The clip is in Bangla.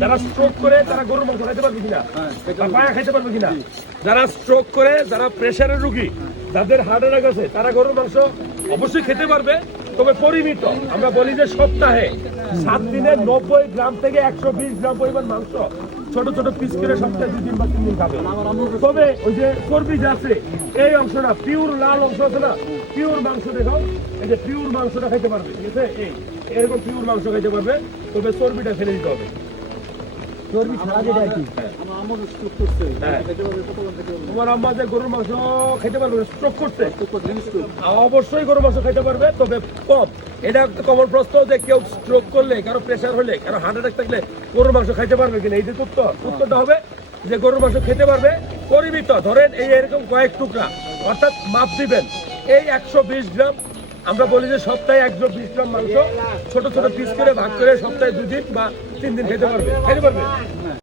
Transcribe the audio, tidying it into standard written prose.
যারা স্ট্রোক করে তারা গরুর মাংস খাইতে পারবে কিনা, পায়া খাইতে পারবে কিনা? যারা স্ট্রোক করে, যারা প্রেশারের রোগী, যাদের হার্ট অ্যাটাক আছে, তারা গরুর মাংস অবশ্যই খেতে পারবে, তবে পরিমিত। আমরা বলি যে সপ্তাহে 7 দিনে 90 গ্রাম থেকে 120 গ্রাম পরিমাণ মাংস ছোট ছোট পিস করে সপ্তাহে 2 দিন বা 3 দিন খাবে। তবে ওই যে চর্বি যে আছে, এই অংশটা পিওর লাল অংশ আছে না, পিওর মাংস দেখাও, এই যে পিওর মাংসটা খাইতে পারবে, ঠিক আছে? এরকম পিওর মাংস খাইতে পারবে, তবে চর্বিটা ফেলে দিতে হবে। চর্বি ছাড়া যেটা আর কি। তোমার আম্মা যে গরুর মাংস খেতে পারবে, স্ট্রোক করতে, অবশ্যই গরুর মাংস খাইতে পারবে, তবে কম। এটা একটা কমন প্রশ্ন যে কেউ স্ট্রোক করলে, কারো প্রেশার হলে, কারো হার্ট অ্যাটাক থাকলে গরুর মাংস খাইতে পারবে কিনা, এই যে উত্তরটা হবে যে গরুর মাংস খেতে পারবে পরিমিত। ধরেন এই এরকম কয়েক টুকরা, অর্থাৎ মাপ দিবেন এই 120 গ্রাম। আমরা বলি যে সপ্তাহে 120 গ্রাম মাংস ছোট ছোট পিস করে ভাগ করে সপ্তাহে 2 দিন বা 3 দিন খেতে পারবে।